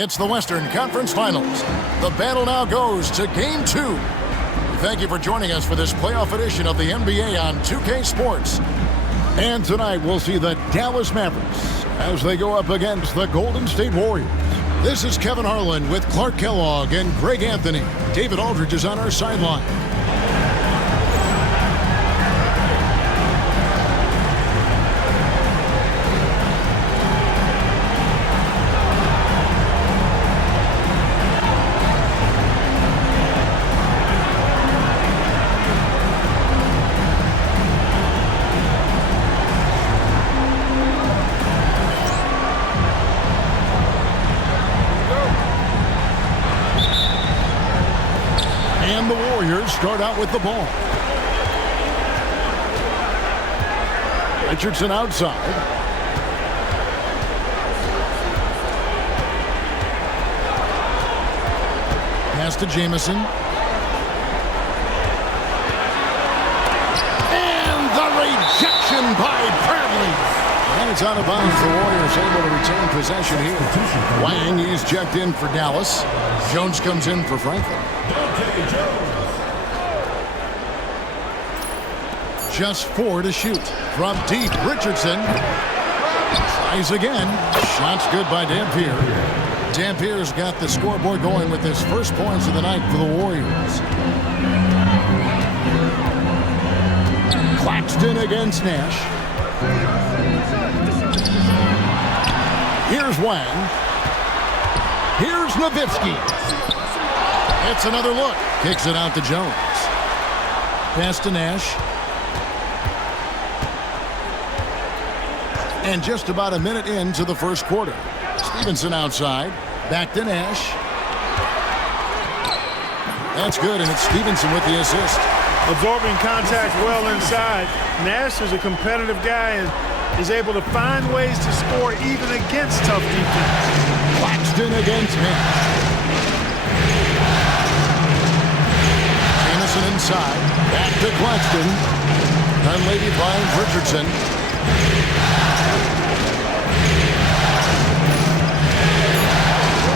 It's the Western Conference Finals. The battle now goes to Game 2. Thank you for joining us for this playoff edition of the NBA on 2K Sports. And tonight we'll see the Dallas Mavericks as they go up against the Golden State Warriors. This is Kevin Harlan with Clark Kellogg and Greg Anthony. David Aldridge is on our sideline. And the Warriors start out with the ball. Richardson outside. Pass to Jamison. And the rejection by Bradley. And it's out of bounds. The Warriors able to retain possession here. Wang is checked in for Dallas. Jones comes in for Franklin. Just 4 to shoot. From deep, Richardson tries again. Shot's good by Dampier. Dampier's got the scoreboard going with his first points of the night for the Warriors. Claxton against Nash. Here's Wang. Here's Nowitzki. It's another look. Kicks it out to Jones. Pass to Nash. And just about a minute into the first quarter. Stevenson outside. Back to Nash. That's good, and it's Stevenson with the assist. Absorbing contact well inside. Nash is a competitive guy and is able to find ways to score even against tough defense. Claxton against Nash. Jamison inside. Back to Claxton. Dunleavy finds Richardson.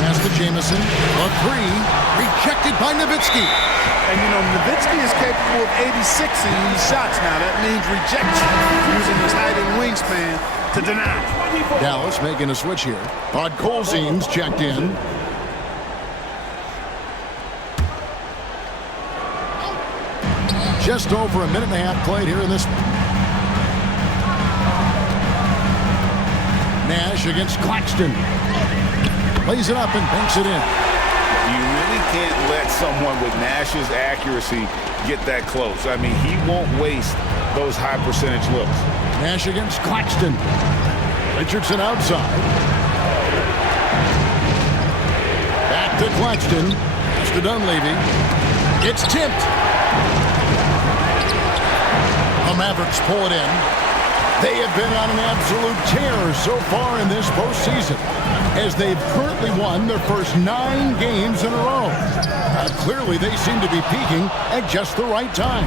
Pass to Jamison. A three. Rejected by Nowitzki. And you know, Nowitzki is capable of 86ing these shots now. That means rejection, using his height and wingspan to deny. Dallas making a switch here. Podkolzin's checked in. Just over a minute and a half played here in this one. Nash against Claxton. Lays it up and banks it in. You really can't let someone with Nash's accuracy get that close. I mean, he won't waste those high percentage looks. Nash against Claxton. Richardson outside. Back to Claxton. Pass to Dunleavy. It's tipped. The Mavericks pull it in. They have been on an absolute tear so far in this postseason, as they've currently won their first 9 games in a row. Clearly, they seem to be peaking at just the right time.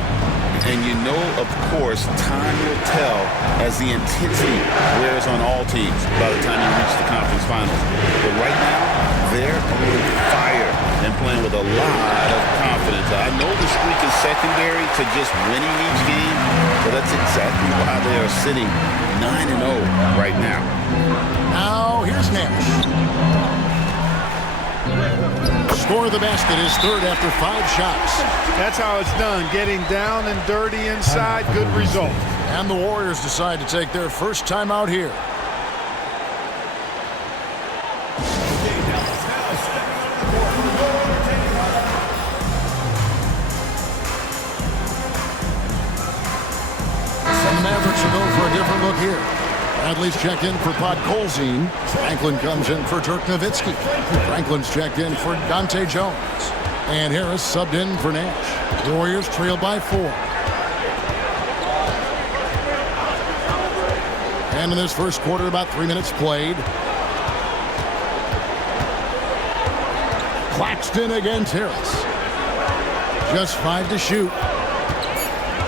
And you know, of course, time will tell as the intensity wears on all teams by the time you reach the conference finals. But right now, they're on fire and playing with a lot of confidence. I know the streak is secondary to just winning each game, but that's exactly why they are sitting 9-0 right now. Now, here's Nash. Score of the basket is third after 5 shots. That's how it's done, getting down and dirty inside. Good result. And the Warriors decide to take their first time out here. The Mavericks will go for a different look here. Bradley's checked in for Podkolzin. Franklin comes in for Dirk Nowitzki. Franklin's checked in for Dante Jones. And Harris subbed in for Nash. Warriors trail by 4. And in this first quarter, about 3 minutes played. Claxton against Harris. Just 5 to shoot.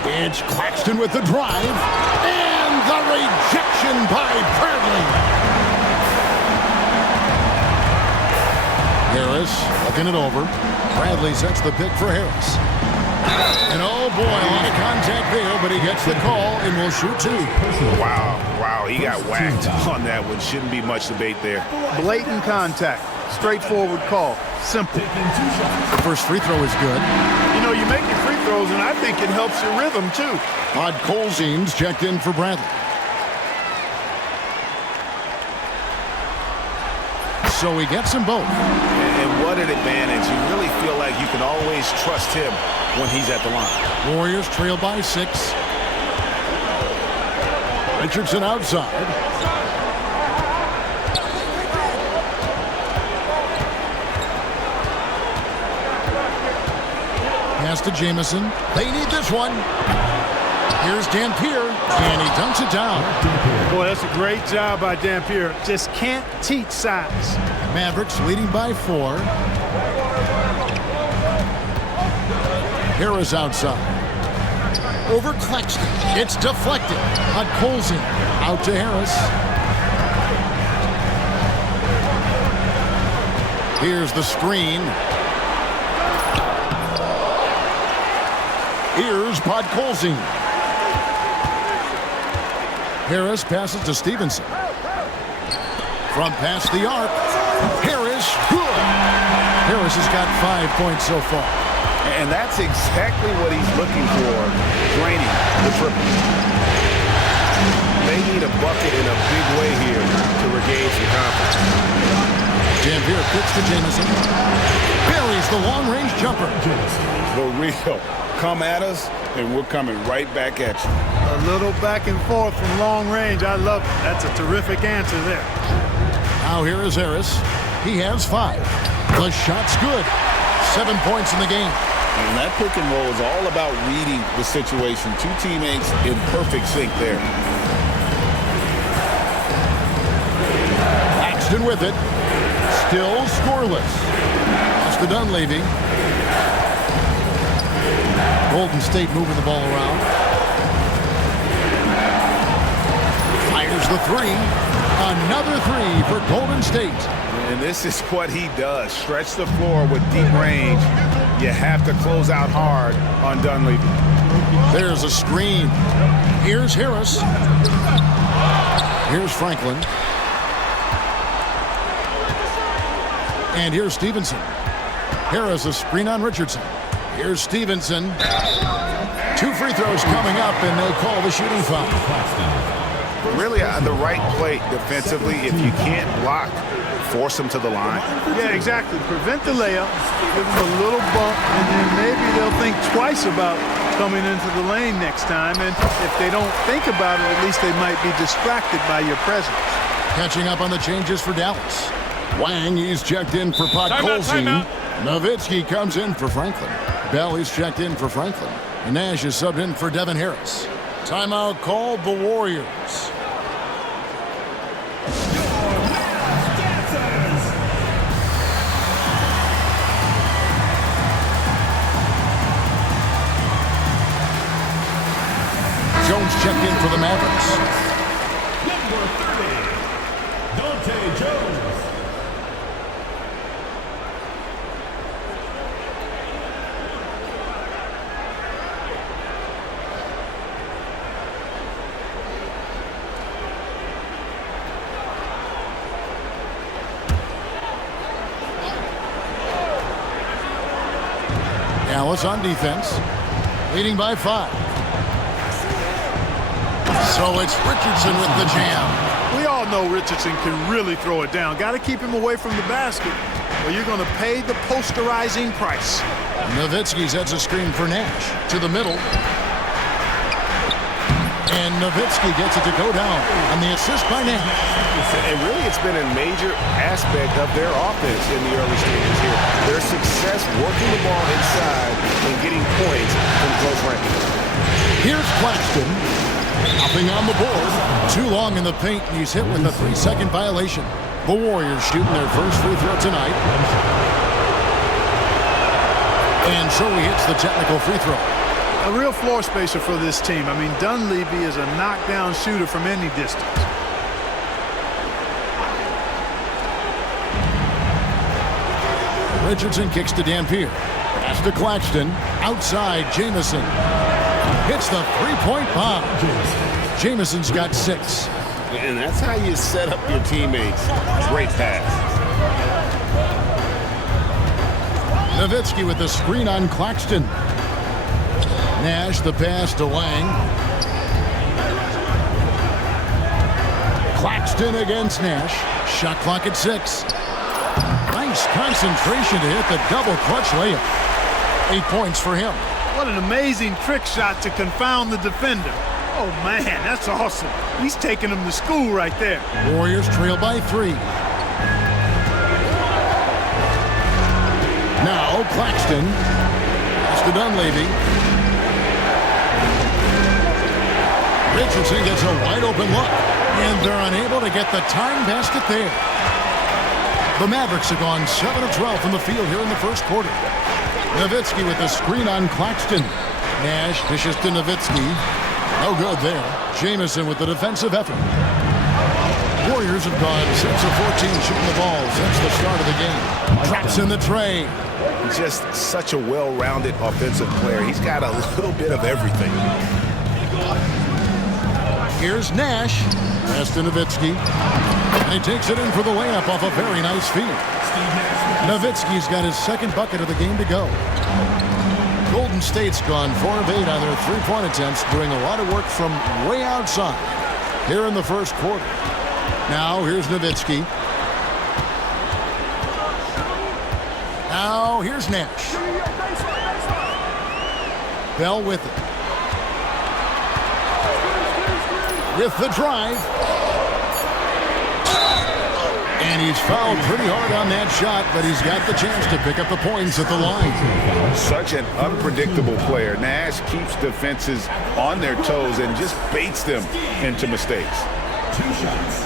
It's Claxton with the drive. And the rejection by Bradley. Looking it over. Bradley sets the pick for Harris. And oh boy, a lot of contact there, but he gets the call and will shoot two. Wow, he got whacked on that one. Shouldn't be much debate there. Blatant contact. Straightforward call. Simple. The first free throw is good. You know, you make your free throws, and I think it helps your rhythm, too. Colzine's checked in for Bradley. So he gets them both. And what an advantage. You really feel like you can always trust him when he's at the line. Warriors trail by 6. Richardson outside. Pass to Jamison. They need this one. Here's Dampier, and he dunks it down. Boy, that's a great job by Dampier. Just can't teach size. Mavericks leading by 4. Harris outside. Over Claxton. It's deflected. Colzine out to Harris. Here's the screen. Here's Colzine. Harris passes to Stevenson. From past the arc. Harris, good. Harris has got 5 points so far. And that's exactly what he's looking for, draining the triple. They need a bucket in a big way here to regain some confidence. Dampier kicks to Jamison. Buries the long-range jumper. The real. Come at us, and we're coming right back at you. A little back and forth from long range. I love it. That's a terrific answer there. Now here is Harris. He has 5. The shot's good. 7 points in the game. And that pick and roll is all about reading the situation. Two teammates in perfect sync there. Axton with it. Still scoreless. Pass to Dunleavy. Golden State moving the ball around. Fires the 3. Another 3 for Golden State. And this is what he does. Stretch the floor with deep range. You have to close out hard on Dunleavy. There's a screen. Here's Harris. Here's Franklin. And here's Stevenson. Harris a screen on Richardson. Here's Stevenson. 2 free throws coming up, and they call the shooting foul. Really the right play defensively. If you can't block, force them to the line. Yeah, exactly. Prevent the layup, give them a little bump, and then maybe they'll think twice about coming into the lane next time. And if they don't think about it, at least they might be distracted by your presence. Catching up on the changes for Dallas. Wang, he's checked in for Colzine. Nowitzki comes in for Franklin. Bell, he's checked in for Franklin. And Nash is subbed in for Devin Harris. Timeout called the Warriors. Jones checked in for the Mavericks. Number 30, Dante Jones. Dallas on defense, leading by 5. So it's Richardson with the jam. We all know Richardson can really throw it down. Got to keep him away from the basket, or you're going to pay the posterizing price. Nowitzki sets a screen for Nash to the middle. And Nowitzki gets it to go down on the assist by Nash. And really, it's been a major aspect of their offense in the early stages here. Their success working the ball inside and getting points from close range. Here's Claxton. Hopping on the board. Too long in the paint, and he's hit with a 3-second violation. The Warriors shooting their first free throw tonight. And so he hits the technical free throw. A real floor spacer for this team. I mean, Dunleavy is a knockdown shooter from any distance. Richardson kicks to Dampier. Pass to Claxton. Outside, Jamison. Hits the three-point bomb. Jamison's got 6. And that's how you set up your teammates. Great pass. Nowitzki with the screen on Claxton. Nash the pass to Lang. Claxton against Nash. Shot clock at 6. Nice concentration to hit the double clutch layup. 8 points for him. What an amazing trick shot to confound the defender. Oh, man, that's awesome. He's taking him to school right there. Warriors trail by 3. Now Claxton. Pass to Dunleavy. Richardson gets a wide open look. And they're unable to get the time basket there. The Mavericks have gone 7 of 12 from the field here in the first quarter. Nowitzki with the screen on Claxton. Nash dishes to Nowitzki. No good there. Jamison with the defensive effort. Warriors have gone 6 of 14 shooting the ball since the start of the game. Drops in the tray. Just such a well-rounded offensive player. He's got a little bit of everything. Here's Nash. Pass to Nowitzki. And he takes it in for the layup off a very nice feed. Nowitzki's got his second bucket of the game to go. Golden State's gone 4 of 8 on their three-point attempts, doing a lot of work from way outside here in the first quarter. Now here's Nowitzki. Now here's Nash. Bell with it. With the drive. And he's fouled pretty hard on that shot, but he's got the chance to pick up the points at the line. Such an unpredictable player. Nash keeps defenses on their toes and just baits them into mistakes. 2 shots.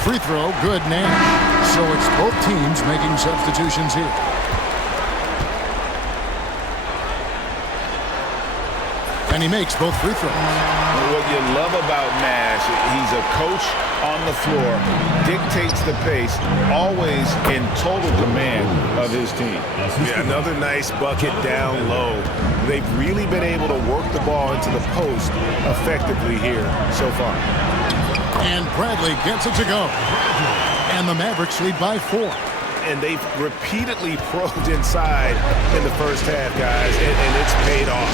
Free throw, good, Nash. So it's both teams making substitutions here. And he makes both free throws. What you love about Nash, he's a coach on the floor, dictates the pace, always in total command of his team. Yeah, another nice bucket down low. They've really been able to work the ball into the post effectively here so far. And Bradley gets it to go. And the Mavericks lead by 4. And they've repeatedly probed inside in the first half, guys, and it's paid off.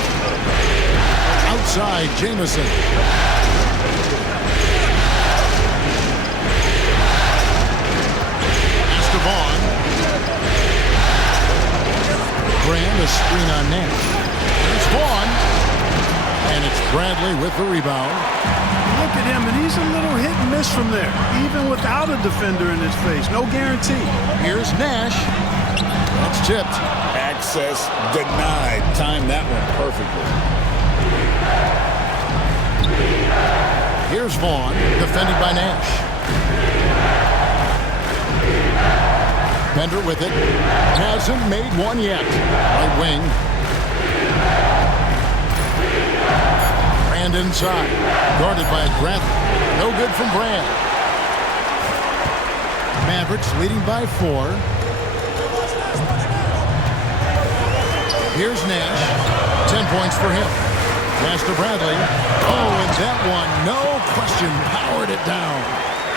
Outside, Jamison. Esteban. Graham, a screen on Nash. There's Vaughn. And it's Bradley with the rebound. Look at him, and he's a little hit and miss from there, even without a defender in his face. No guarantee. Here's Nash. That's tipped. Access denied. Timed that one perfectly. Here's Vaughn, defended by Nash. Bender with it. Hasn't made one yet. Right wing. Brand inside. Guarded by Grant. No good from Brand. Mavericks leading by 4. Here's Nash. 10 points for him. Pass to Bradley. Oh, and that one, no question, powered it down.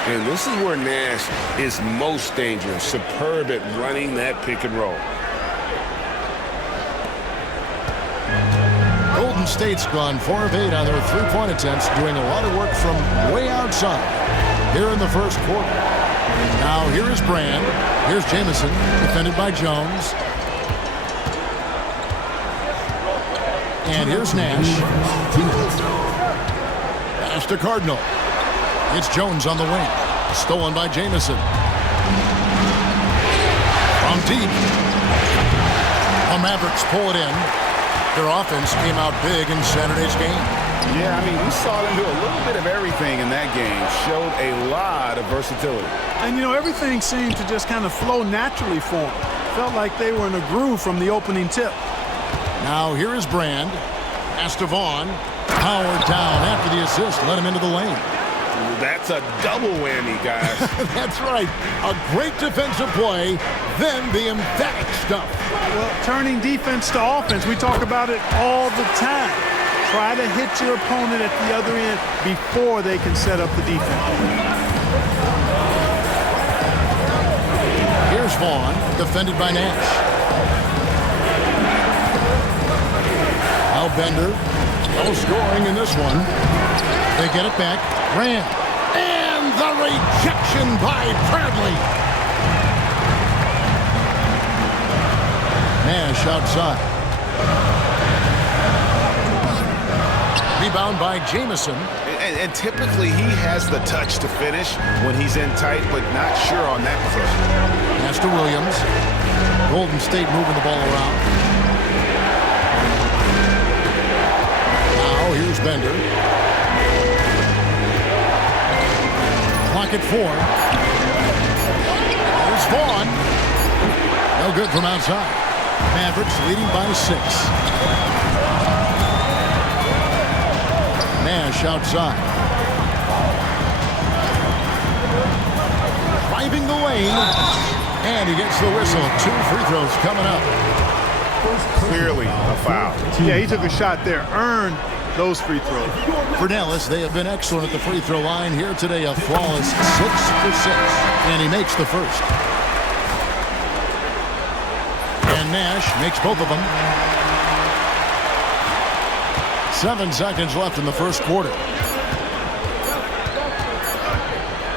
And this is where Nash is most dangerous. Superb at running that pick and roll. Golden State's gone 4 of 8 on their three-point attempts, doing a lot of work from way outside here in the first quarter. Now here is Brand. Here's Jamison, defended by Jones. And here's Nash. Pass to Cardinal. It's Jones on the wing. Stolen by Jamison. From deep. The Mavericks pull it in. Their offense came out big in Saturday's game. Yeah, I mean, we saw them do a little bit of everything in that game. Showed a lot of versatility. And, you know, everything seemed to just kind of flow naturally for them. Felt like they were in a groove from the opening tip. Now here is Brand. Pass to Vaughn. Powered down after the assist. Let him into the lane. That's a double whammy, guys. That's right. A great defensive play, then the emphatic stuff. Well, turning defense to offense, we talk about it all the time. Try to hit your opponent at the other end before they can set up the defense. Here's Vaughn, defended by Nash. Now Bender, no scoring in this one. They get it back. Grant. And the rejection by Bradley. Nash outside. Rebound by Jamison. And typically he has the touch to finish when he's in tight, but not sure on that position. Pass to Williams. Golden State moving the ball around. Now here's Bender. Clock at 4. There's Vaughn. No good from outside. Mavericks leading by 6. Nash outside. Driving the lane. And he gets the whistle. 2 free throws coming up. Clearly a foul. Yeah, he took a shot there. Earned those free throws. For Dallas, they have been excellent at the free throw line here today. A flawless 6 for 6. And he makes the first. And Nash makes both of them. 7 seconds left in the first quarter.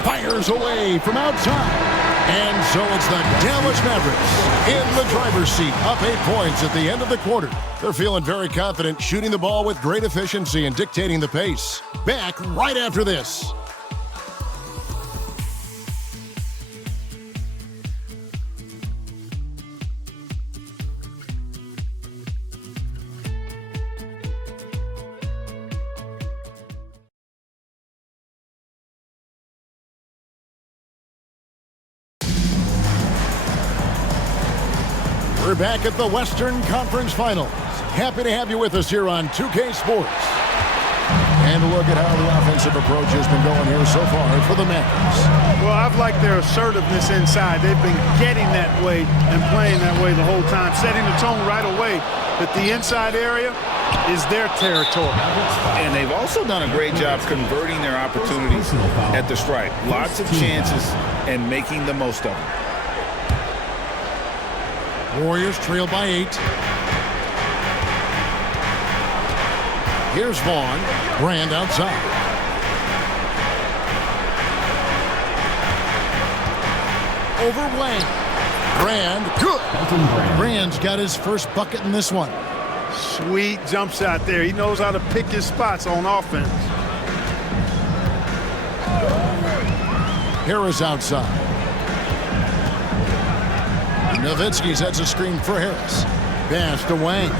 Fires away from outside. And so it's the Dallas Mavericks in the driver's seat, up 8 points at the end of the quarter. They're feeling very confident, shooting the ball with great efficiency and dictating the pace. Back right after this. We're back at the Western Conference Finals. Happy to have you with us here on 2K Sports. And a look at how the offensive approach has been going here so far for the Mavericks. Well, I've liked their assertiveness inside. They've been getting that way and playing that way the whole time, setting the tone right away that the inside area is their territory. And they've also done a great job converting their opportunities at the stripe. Lots of chances and making the most of them. Warriors trail by 8. Here's Vaughn. Brand outside. Over Wang. Brand, good. Brand's got his first bucket in this one. Sweet jump shot there. He knows how to pick his spots on offense. Harris outside. Nowitzki sets a screen for Harris. Pass to Wang.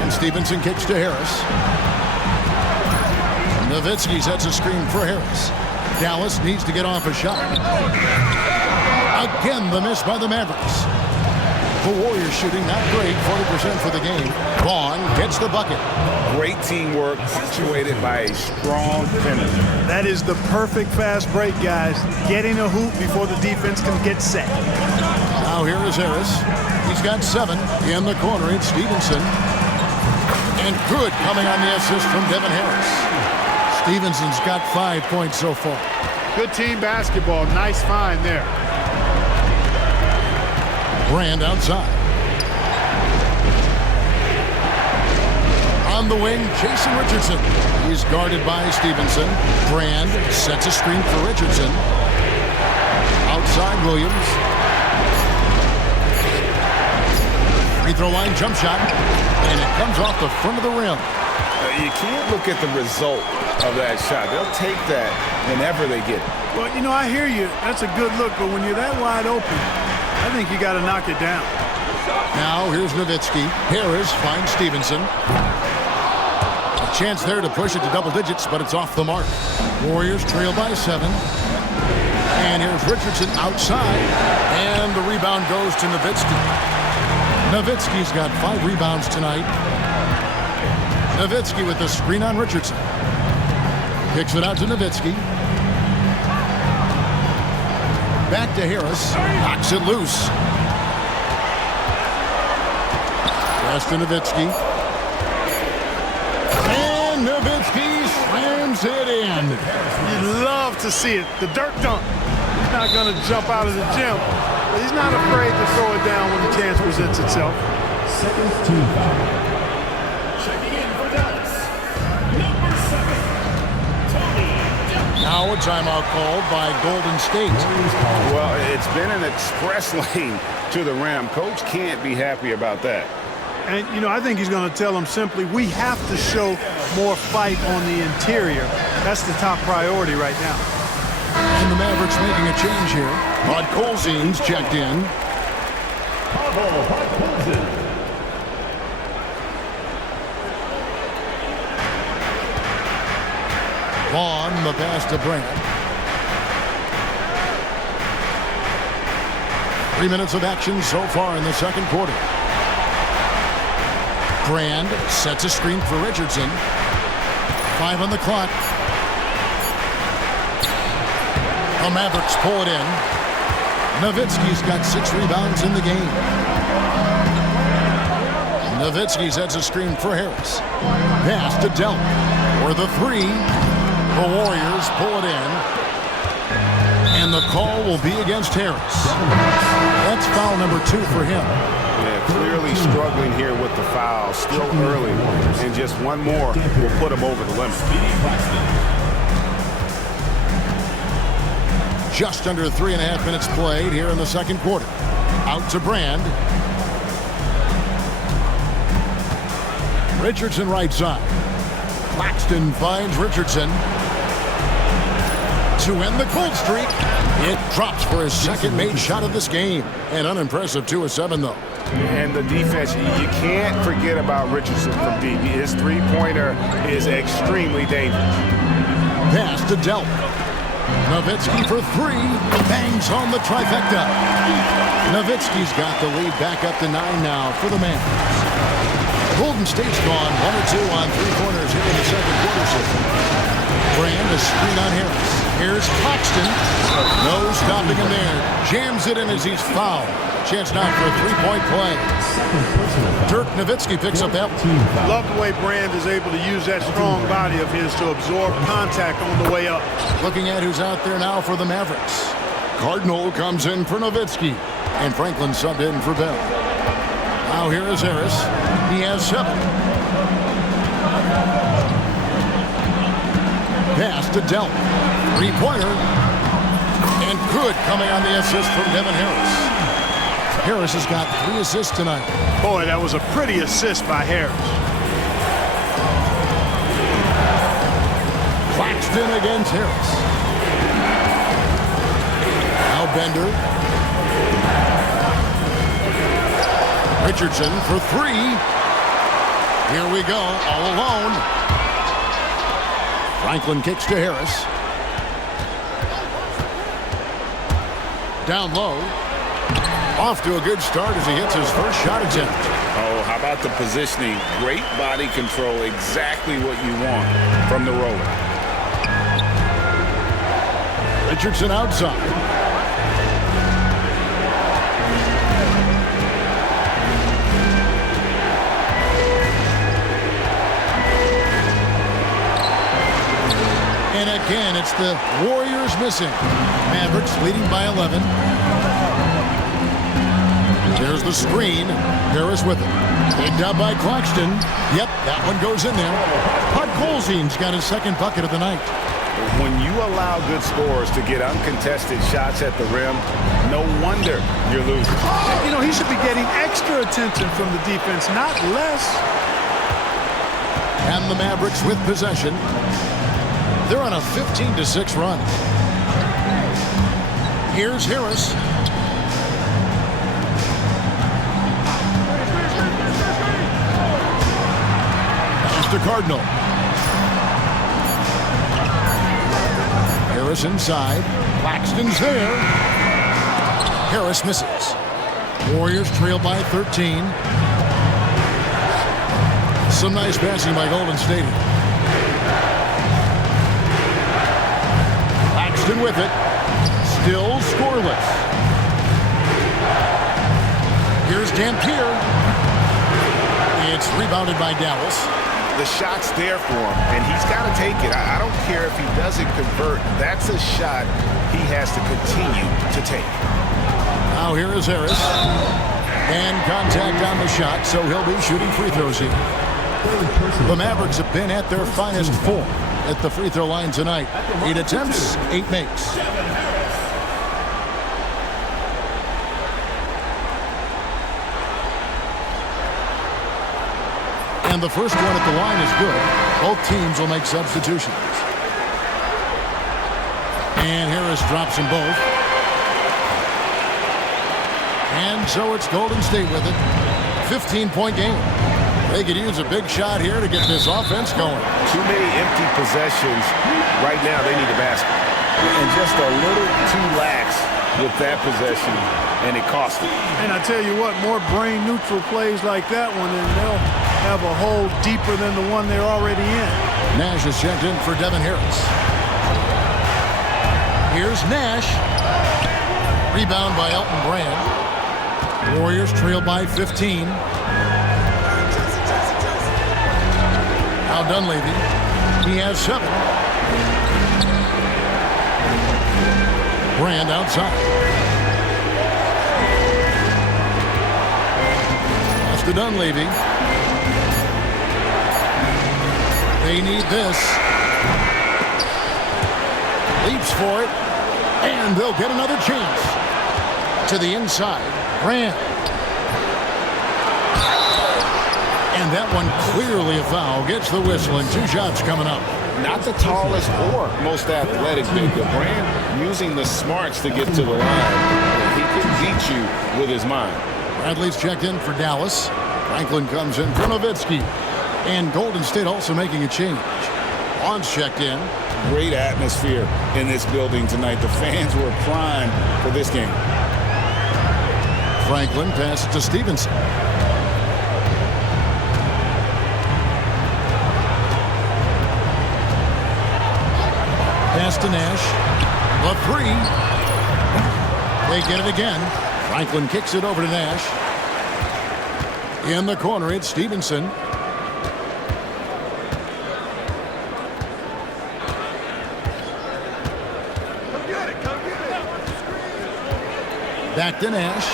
And Stevenson kicks to Harris. Nowitzki sets a screen for Harris. Dallas needs to get off a shot. Again, the miss by the Mavericks. The Warriors shooting not great, 40% for the game. Vaughn gets the bucket. Great teamwork, punctuated by a strong finish. That is the perfect fast break, guys. Getting a hoop before the defense can get set. Now here is Harris. He's got 7 in the corner. It's Stevenson. And good coming on the assist from Devin Harris. Stevenson's got 5 points so far. Good team basketball. Nice find there. Brand outside. On the wing, Jason Richardson. He's guarded by Stevenson. Brand sets a screen for Richardson. Outside Williams. Free throw line jump shot. And it comes off the front of the rim. You can't look at the result of that shot. They'll take that whenever they get it. Well, you know, I hear you. That's a good look, but when you're that wide open, I think you got to knock it down. Now here's Nowitzki. Harris finds Stevenson. A chance there to push it to double digits, but it's off the mark. Warriors trail by 7. And here's Richardson outside. And the rebound goes to Nowitzki. Nowitzki's got 5 rebounds tonight. Nowitzki with the screen on Richardson. Kicks it out to Nowitzki. Back to Harris. Knocks it loose. Pass to Nowitzki. And Nowitzki slams it in. You'd love to see it. The dirt dunk. He's not going to jump out of the gym, but he's not afraid to throw it down when the chance presents itself. Second team foul. Checking in for Dallas, number 7, Tony. Now a timeout called by Golden State. Well, it's been an express lane to the rim. Coach can't be happy about that. And, you know, I think he's going to tell them simply, we have to show more fight on the interior. That's the top priority right now. And the Mavericks making a change here. Bud Colzine's checked in. Vaughn, the pass to Brand. 3 minutes of action so far in the second quarter. Brand sets a screen for Richardson. 5 on the clock. The Mavericks pull it in. Nowitzki's got 6 rebounds in the game. Nowitzki sets a screen for Harris. Pass to Delp for the 3. The Warriors pull it in. And the call will be against Harris. That's foul number 2 for him. Yeah, clearly struggling here with the foul. Still early. And just one more will put him over the limit. Just under 3.5 minutes played here in the second quarter. Out to Brand. Richardson right side. Claxton finds Richardson. To end the cold streak. It drops for his second made shot of this game. An unimpressive 2 of 7 though. And the defense, you can't forget about Richardson from deep. His three-pointer is extremely dangerous. Pass to Delp. Nowitzki for 3. Bangs on the trifecta. Nowitzki's got the lead back up to 9 now for the Mavericks. Golden State's gone 1 or 2 on 3-pointers here in the second quarter. Brand a screen on Harris. Here's Claxton. No stopping him there. Jams it in as he's fouled. Chance now for a 3-point play. Dirk Nowitzki picks up that one. Love the way Brand is able to use that strong body of his to absorb contact on the way up. Looking at who's out there now for the Mavericks. Cardinal comes in for Nowitzki. And Franklin subbed in for Bell. Now here is Harris. He has 7. Pass to Delp. 3-pointer. And good coming on the assist from Devin Harris. Harris has got 3 assists tonight. Boy, that was a pretty assist by Harris. Claxton against Harris. Now Bender. Richardson for 3. Here we go, all alone. Franklin kicks to Harris. Down low. Off to a good start as he hits his first shot attempt. Oh, how about the positioning? Great body control, exactly what you want from the roller. Richardson outside. And again, it's the Warriors missing. Mavericks leading by 11. There's the screen. Harris with it. Picked up by Claxton. Yep, that one goes in there. Bud Colzine's got his second bucket of the night. When you allow good scorers to get uncontested shots at the rim, no wonder you're losing. You know, he should be getting extra attention from the defense, not less. And the Mavericks with possession. They're on a 15-6 run. Here's Harris. To Cardinal. Harris inside. Claxton's there. Harris misses. Warriors trail by 13. Some nice passing by Golden State. Paxton with it. Still scoreless. Here's Dampier. It's rebounded by Dallas. The shot's there for him, and he's got to take it. I don't care if he doesn't convert. That's a shot he has to continue to take. Now here is Harris. And contact on the shot, so he'll be shooting free throws here. The Mavericks have been at their finest form at the free throw line tonight. 8 attempts, 8 makes. And the first one at the line is good. Both teams will make substitutions. And Harris drops them both. And so it's Golden State with it. 15-point game. They could use a big shot here to get this offense going. Too many empty possessions. Right now, they need a basket. And just a little too lax with that possession, and it cost them. And I tell you what, more brain-neutral plays like that one, and they'll have a hole deeper than the one they're already in. Nash is checked in for Devin Harris. Here's Nash. Rebound by Elton Brand. Warriors trail by 15. Now Dunleavy. He has 7. Brand outside. Pass to Dunleavy. They need this. Leaps for it. And they'll get another chance. To the inside. Brand. And that one clearly a foul. Gets the whistle and 2 shots coming up. Not the tallest or most athletic big. Brand using the smarts to get to the line. He can beat you with his mind. Bradley's checked in for Dallas. Franklin comes in for Nowitzki. And Golden State also making a change. Bond's checked in. Great atmosphere in this building tonight. The fans were primed for this game. Franklin passes to Stevenson. Pass to Nash. The 3. They get it again. Franklin kicks it over to Nash. In the corner, it's Stevenson. Back to Nash.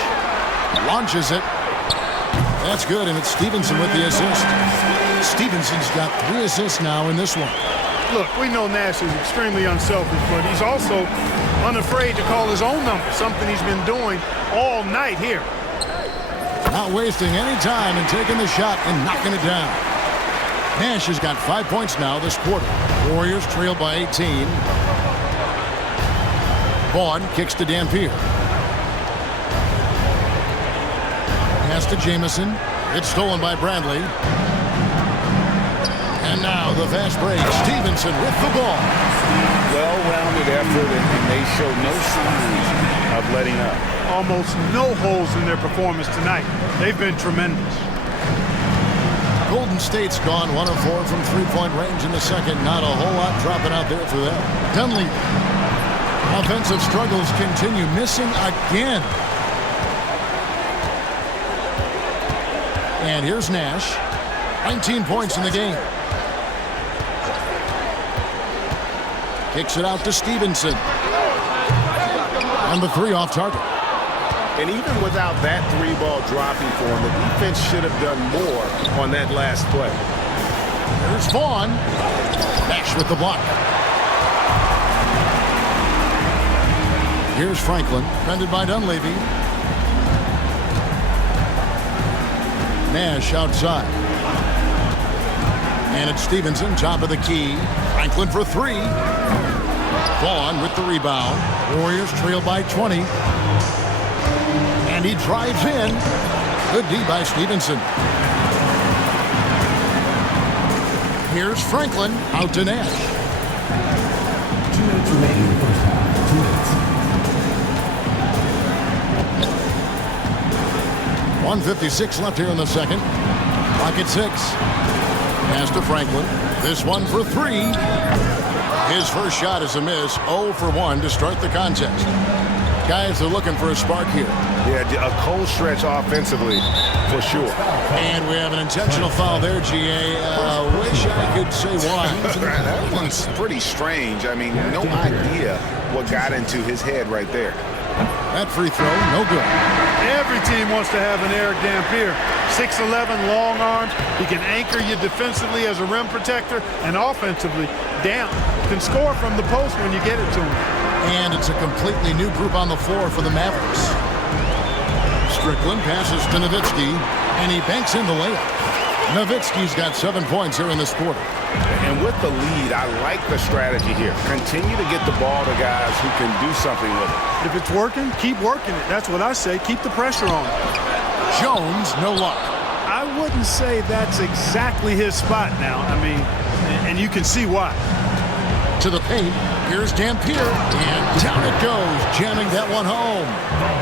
Launches it. That's good, and it's Stevenson with the assist. Stevenson's got 3 assists now in this one. Look, we know Nash is extremely unselfish, but he's also unafraid to call his own number, something he's been doing all night here. Not wasting any time and taking the shot and knocking it down. Nash has got 5 points now this quarter. Warriors trail by 18. Vaughn kicks to Dampier. Pass to Jamison. It's stolen by Bradley. And now the fast break. Stevenson with the ball. Well-rounded effort, and they show no signs of letting up. Almost no holes in their performance tonight. They've been tremendous. Golden State's gone 1 of 4 from 3-point range in the second. Not a whole lot dropping out there for them. Dunleavy. Offensive struggles continue. Missing again. And here's Nash. 19 points in the game. Kicks it out to Stevenson. And the 3 off target. And even without that 3-ball dropping for him, the defense should have done more on that last play. There's Vaughn. Nash with the block. Here's Franklin, defended by Dunleavy. Nash outside. And it's Stevenson, top of the key. Franklin for 3. Vaughn with the rebound. Warriors trail by 20. And he drives in. Good D by Stevenson. Here's Franklin out to Nash. 2 minutes remaining in the first half. 2 minutes. 1:56 left here in the second. Clock at 6. Pass to Franklin. This one for 3. His first shot is a miss, 0 for 1 to start the contest. Guys are looking for a spark here. Yeah, a cold stretch offensively, for sure. And we have an intentional foul there, GA. Wish I could say why. That one's pretty strange. I mean, no idea what got into his head right there. That free throw, no good. Every team wants to have an Eric Dampier. 6'11", long arms. He can anchor you defensively as a rim protector, and offensively, can score from the post when you get it to him. And it's a completely new group on the floor for the Mavericks. Strickland passes to Nowitzki, and he banks in the layup. Nowitzki's got 7 points here in this quarter. And with the lead, I like the strategy here. Continue to get the ball to guys who can do something with it. If it's working, keep working it. That's what I say. Keep the pressure on. Jones, no luck. I wouldn't say that's exactly his spot now. I mean, and you can see why. To the paint, here's Dampier, and down it goes, jamming that one home.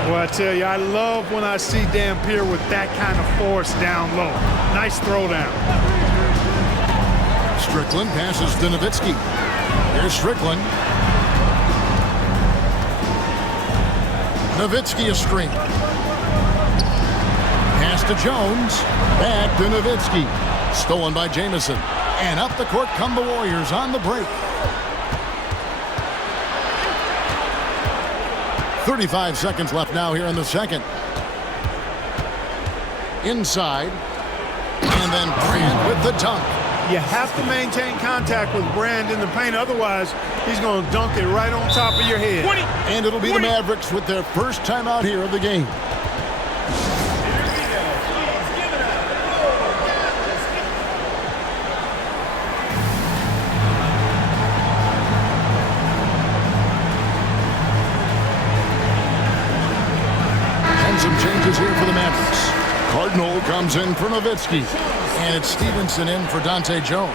Well, I tell you, I love when I see Dampier with that kind of force down low. Nice throwdown. Strickland passes to Nowitzki. Here's Strickland. Nowitzki a screen. Pass to Jones. Back to Nowitzki. Stolen by Jamison. And up the court come the Warriors on the break. 35 seconds left now here in the second. Inside. And then Brand with the dunk. You have to maintain contact with Brand in the paint. Otherwise, he's going to dunk it right on top of your head. 20. And it'll be the Mavericks with their first time out here of the game. And some changes here for the Mavericks. Cardinal comes in for Nowitzki. And it's Stevenson in for Dante Jones.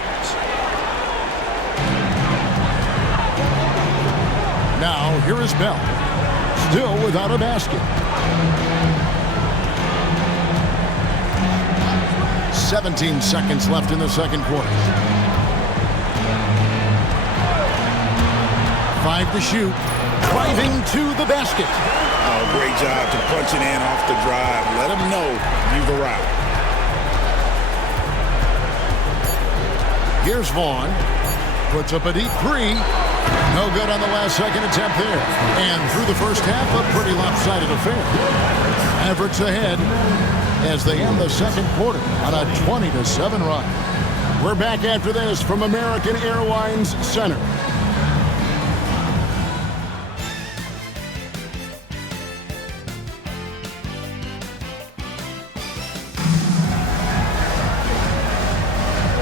Now, here is Bell. Still without a basket. 17 seconds left in the second quarter. 5 to shoot. Driving to the basket. Oh, great job to punch it in off the drive. Let him know you've arrived. Here's Vaughn. Puts up a deep three. No good on the last second attempt there. And through the first half, a pretty lopsided affair. Mavericks ahead as they end the second quarter on a 20-7 run. We're back after this from American Airlines Center.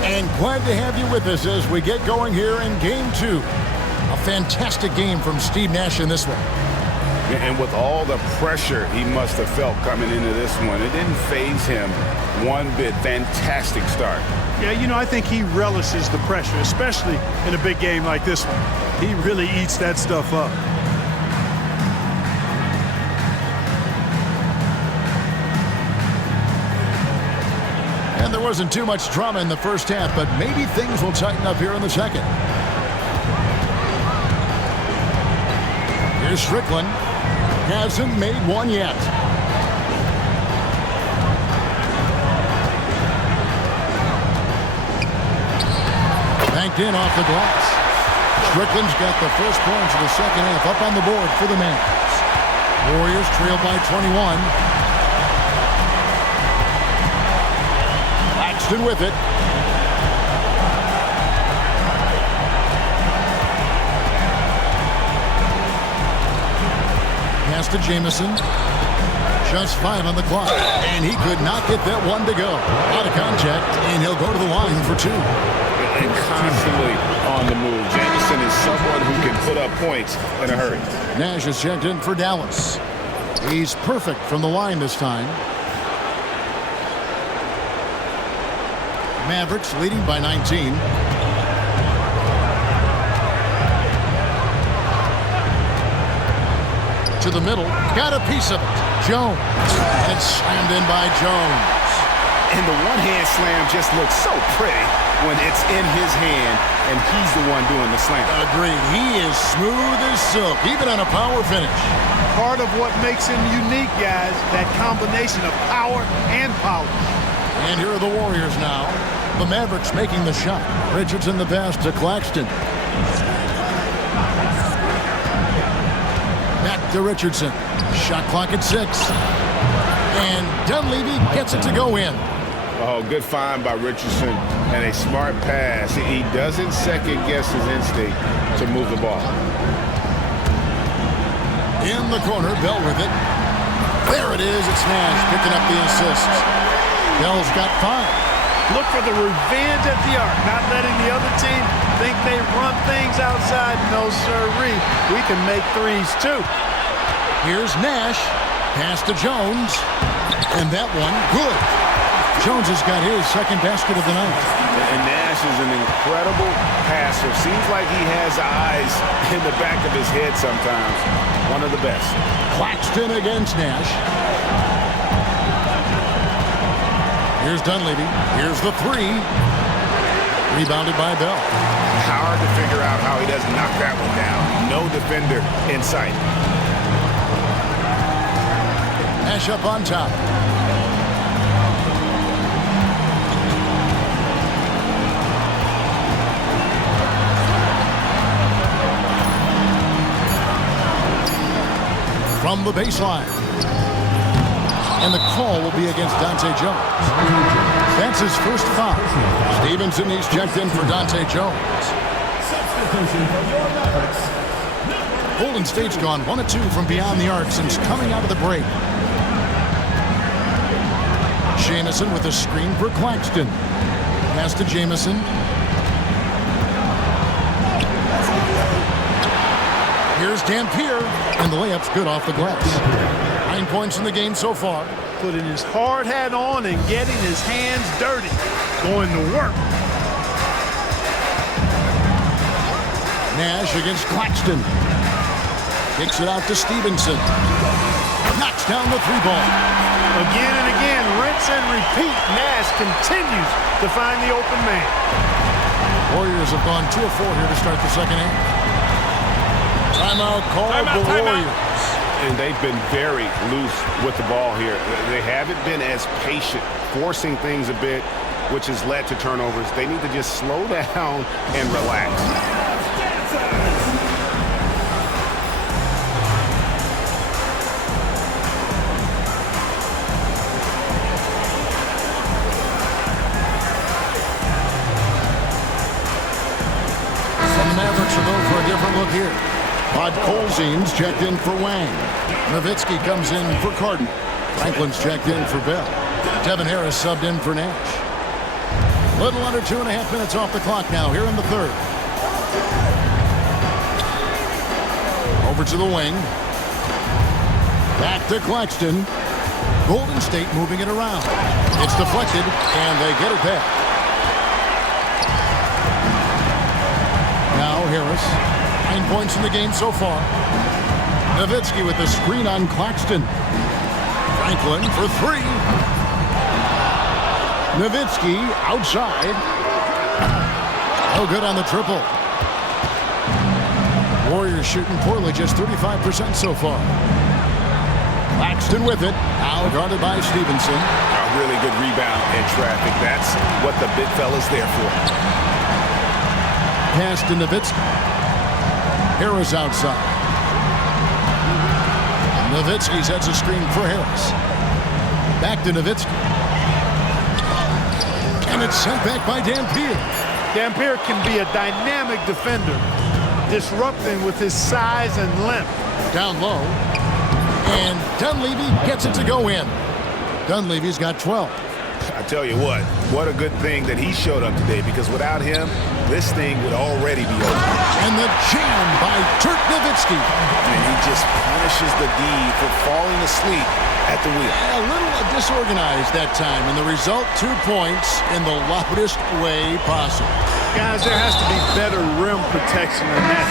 And glad to have you with us as we get going here in Game 2. A fantastic game from Steve Nash in this one. And with all the pressure he must have felt coming into this one, it didn't faze him one bit. Fantastic start. Yeah, you know, I think he relishes the pressure, especially in a big game like this one. He really eats that stuff up. And there wasn't too much drama in the first half, but maybe things will tighten up here in the second. Here's Strickland. Hasn't made one yet. Banked in off the glass. Strickland's got the first points of the second half up on the board for the Mavs. Warriors trail by 21. Laxton with it. Pass to Jamison. Just 5 on the clock. And he could not get that one to go. Out of contact, and he'll go to the line for 2. And constantly on the move. Jamison is someone who can put up points in a hurry. Nash is checked in for Dallas. He's perfect from the line this time. Mavericks leading by 19. To the middle, got a piece of it. Jones. And slammed in by Jones. And the one-hand slam just looks so pretty when it's in his hand and he's the one doing the slam. Agreed. He is smooth as silk, even on a power finish. Part of what makes him unique, guys, that combination of power and polish. And here are the Warriors now. The Mavericks making the shot. Richardson the pass to Claxton. Back to Richardson. Shot clock at 6. And Dunleavy gets it to go in. Oh, good find by Richardson and a smart pass. He doesn't second-guess his instinct to move the ball. In the corner, Bell with it. There it is. It's Nash picking up the assist. Bell's got 5. Look for the revenge at the arc, not letting the other team think they run things outside. No, sirree. We can make threes, too. Here's Nash. Pass to Jones. And that one, good. Jones has got his second basket of the night. And Nash is an incredible passer. Seems like he has eyes in the back of his head sometimes. One of the best. Claxton against Nash. Here's Dunleavy. Here's the 3. Rebounded by Bell. Hard to figure out how he doesn't knock that one down. No defender in sight. Nash up on top. From the baseline. And the call will be against Dante Jones. That's his first foul. Stevenson, he's checked in for Dante Jones. Golden State's gone 1 of 2 from beyond the arc since coming out of the break. Jamison with a screen for Claxton. Pass to Jamison. Here's Dampier, and the layup's good off the glass. 9 points in the game so far. Putting his hard hat on and getting his hands dirty. Going to work. Nash against Claxton. Kicks it out to Stevenson. Knocks down the 3-ball. Again and again, rinse and repeat. Nash continues to find the open man. Warriors have gone 2 of 4 here to start the second half. Timeout called the Warriors. And they've been very loose with the ball here. They haven't been as patient, forcing things a bit, which has led to turnovers. They need to just slow down and relax. The Mavericks will go for a different look here. Rod Colzine's checked in for Wang. Nowitzki comes in for Carden. Franklin's checked in for Bell. Devin Harris subbed in for Nash. Little under 2.5 minutes off the clock now here in the third. Over to the wing. Back to Claxton. Golden State moving it around. It's deflected, and they get it back. Now Harris. 9 points in the game so far. Nowitzki with the screen on Claxton. Franklin for 3. Nowitzki outside. No good on the triple. Warriors shooting poorly, just 35% so far. Claxton with it. Now guarded by Stevenson. A really good rebound in traffic. That's what the big fella's there for. Pass to Nowitzki. Harris outside. Nowitzki sets a screen for Harris. Back to Nowitzki. And it's sent back by Dampier. Dampier can be a dynamic defender, disrupting with his size and length. Down low. And Dunleavy gets it to go in. Dunleavy's got 12. I tell you what a good thing that he showed up today, because without him, this thing would already be over. And the jam by Dirk Nowitzki. And he just punishes the D for falling asleep at the wheel. A little disorganized that time, and the result, 2 points in the loudest way possible. Guys, there has to be better rim protection than that.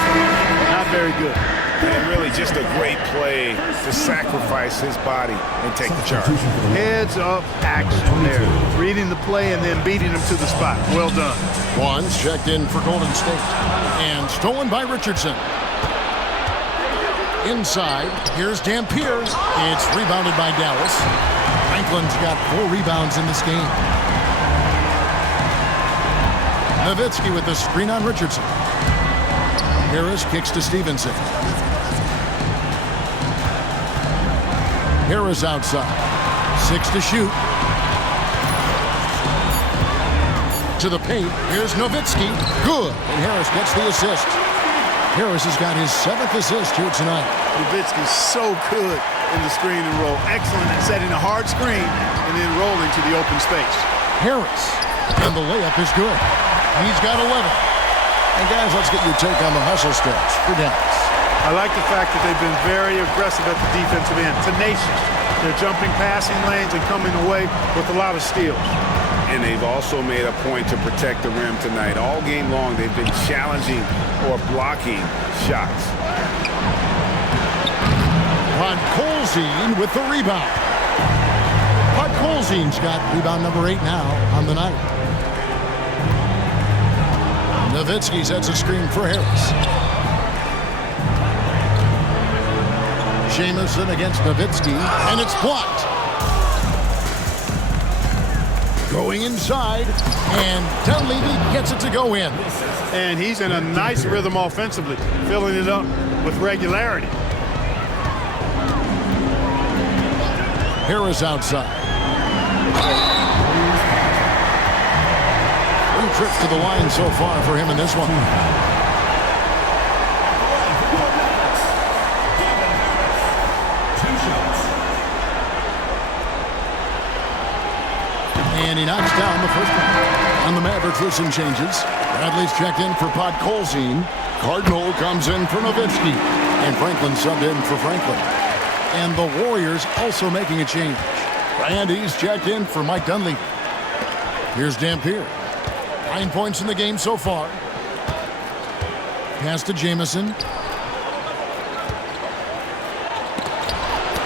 Not very good. And really just a great play to sacrifice his body and take the charge. Heads up action there. Reading the play and then beating him to the spot. Well done. One's checked in for Golden State. And stolen by Richardson. Inside, here's Dampier. It's rebounded by Dallas. Franklin's got 4 rebounds in this game. Nowitzki with the screen on Richardson. Harris kicks to Stevenson. Harris outside. 6 to shoot. To the paint. Here's Nowitzki. Good. And Harris gets the assist. Harris has got his 7th assist here tonight. Nowitzki's so good in the screen and roll. Excellent at setting a hard screen and then rolling to the open space. Harris. And the layup is good. He's got 11. And guys, let's get your take on the hustle stretch for Dallas. I like the fact that they've been very aggressive at the defensive end. Tenacious. They're jumping passing lanes and coming away with a lot of steals. And they've also made a point to protect the rim tonight. All game long, they've been challenging or blocking shots. Podkolzin with the rebound. Podkolzin's got rebound number 8 now on the night. Nowitzki sets a screen for Harris. Jamison against Nowitzki, and it's blocked. Going inside, and Dunleavy gets it to go in. And he's in a nice rhythm offensively, filling it up with regularity. Harris outside. 3 trips to the line so far for him in this one. And he knocks down the first one. On the Mavericks with some changes. Bradley's checked in for Podkolzin. Cardinal comes in for Nowitzki. And Franklin subbed in for Franklin. And the Warriors also making a change. Randy's checked in for Mike Dunleavy. Here's Dampier. 9 points in the game so far. Pass to Jamison.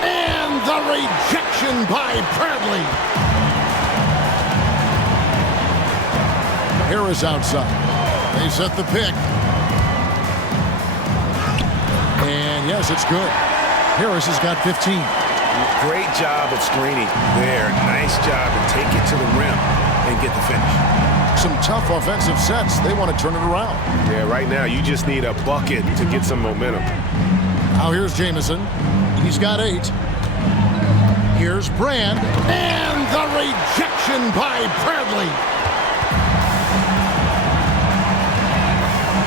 And the rejection by Bradley. Harris outside. They set the pick. And yes, it's good. Harris has got 15. Great job of screening there. Nice job to take it to the rim and get the finish. Some tough offensive sets. They want to turn it around. Yeah, right now you just need a bucket to get some momentum. Now here's Jamison. He's got 8. Here's Brand. And the rejection by Bradley.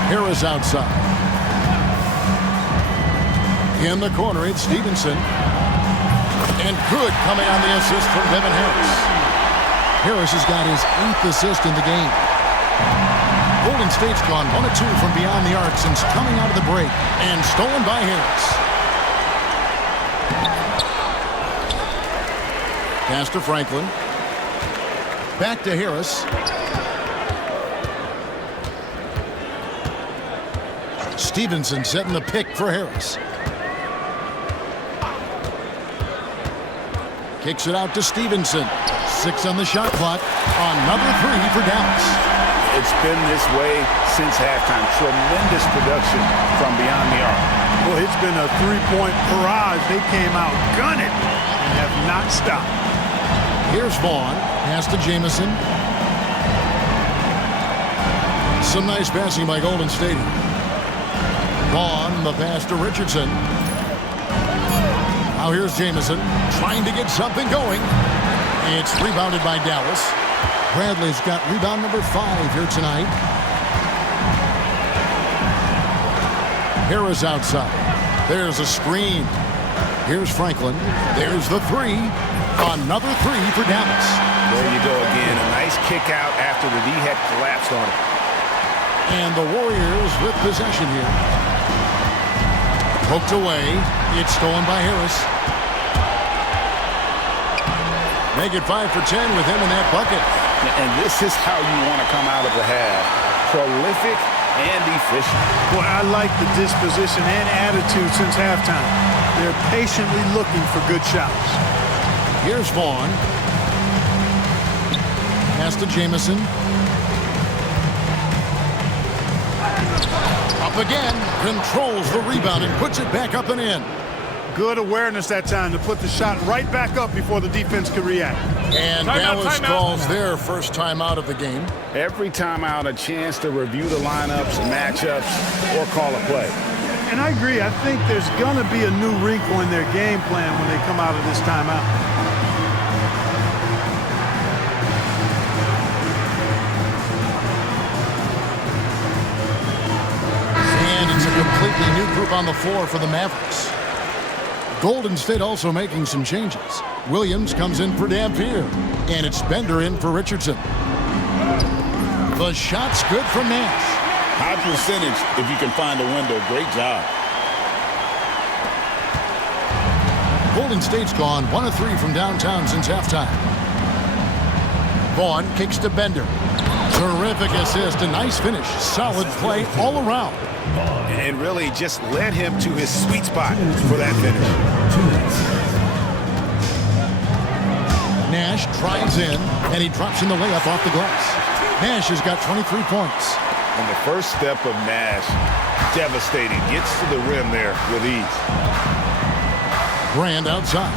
Harris outside. In the corner, it's Stevenson. And good coming on the assist from Devin Harris. Harris has got his 8th assist in the game. Golden State's gone 1 of 2 from beyond the arc since coming out of the break. And stolen by Harris. Pass to Franklin. Back to Harris. Stevenson setting the pick for Harris. Kicks it out to Stevenson. 6 on the shot clock. Another 3 for Dallas. It's been this way since halftime. Tremendous production from beyond the arc. Well, it's been a 3-point barrage. They came out gunning and have not stopped. Here's Vaughn. Pass to Jamison. Some nice passing by Golden State. Vaughn, the pass to Richardson. Now here's Jamison trying to get something going. It's rebounded by Dallas. Bradley's got rebound number 5 here tonight. Harris outside. There's a screen. Here's Franklin. There's the 3. Another 3 for Dallas. There you go again. A nice kick out after the D had collapsed on it. And the Warriors with possession here. Poked away. It's stolen by Harris. Make it 5 for 10 with him in that bucket. And this is how you want to come out of the half. Prolific and efficient. Boy, I like the disposition and attitude since halftime. They're patiently looking for good shots. Here's Vaughn. Pass to Jamison. Up again. Controls the rebound and puts it back up and in. Good awareness that time to put the shot right back up before the defense could react. And Dallas calls their first timeout of the game. Every timeout, a chance to review the lineups, matchups, or call a play. And I agree. I think there's going to be a new wrinkle in their game plan when they come out of this timeout. And it's a completely new group on the floor for the Mavericks. Golden State also making some changes. Williams comes in for Dampier, and it's Bender in for Richardson. The shot's good from Nash. High percentage if you can find a window. Great job. Golden State's gone 1 of 3 from downtown since halftime. Vaughn kicks to Bender. Terrific assist, a nice finish. Solid play all around. And really just led him to his sweet spot for that finish. Nash drives in, and he drops in the layup off the glass. Nash has got 23 points. And the first step of Nash, devastating. Gets to the rim there with ease. Brand outside.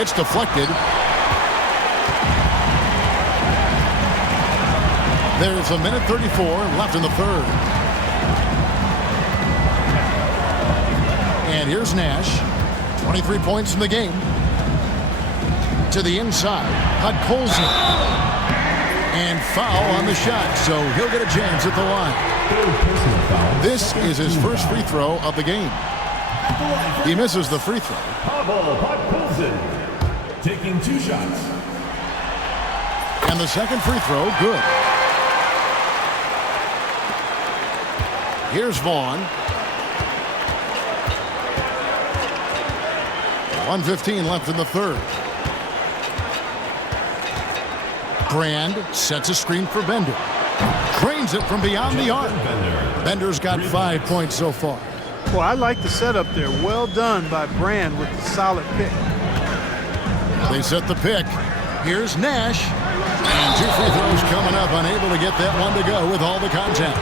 It's deflected. There's a minute 34 left in the third. And here's Nash. 23 points in the game. To the inside. Podkolzin. And foul on the shot, so he'll get a chance at the line. This is his first free throw of the game. He misses the free throw. Podkolzin taking 2 shots. And the second free throw, good. Here's Vaughn. 1:15 left in the third. Brand sets a screen for Bender. Drains it from beyond the arc. Bender's got 5 points so far. Well, I like the setup there. Well done by Brand with the solid pick. They set the pick. Here's Nash. And 2 free throws coming up, unable to get that one to go with all the contact.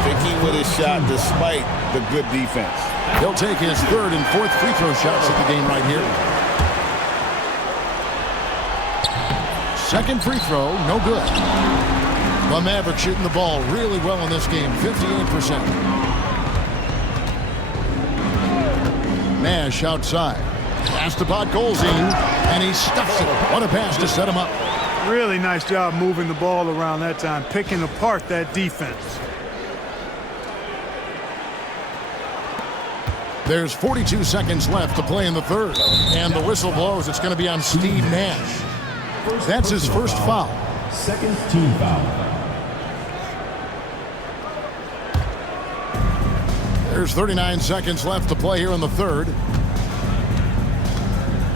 Sticking with his shot despite the good defense. He'll take his 3rd and 4th free throw shots at the game right here. Second free throw, no good. The Mavericks shooting the ball really well in this game, 58%. Nash outside. Pass to Podkolzin, and he stuffs it. What a pass to set him up. Really nice job moving the ball around that time, picking apart that defense. There's 42 seconds left to play in the third. And the whistle blows. It's going to be on Steve Nash. That's his first foul. Second team foul. There's 39 seconds left to play here in the third.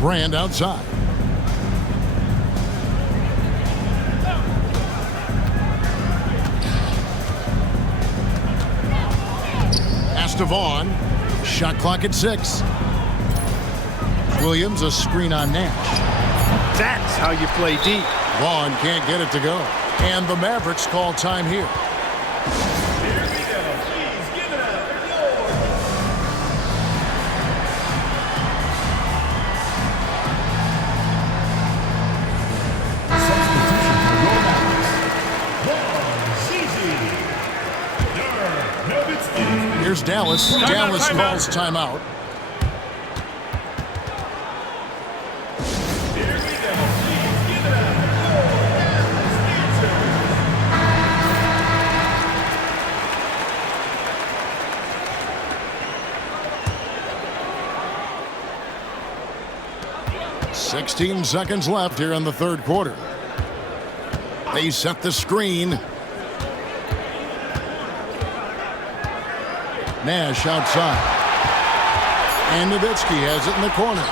Brand outside. Pass to Vaughn. Shot clock at 6. Williams, a screen on Nash. That's how you play deep. Vaughn can't get it to go. And the Mavericks call time here. Here we go. Please give it up for substitution for your Mavericks. Here's Dallas. Dallas calls timeout. .16 seconds left here in the third quarter. They set the screen. Nash outside. And Nowitzki has it in the corner.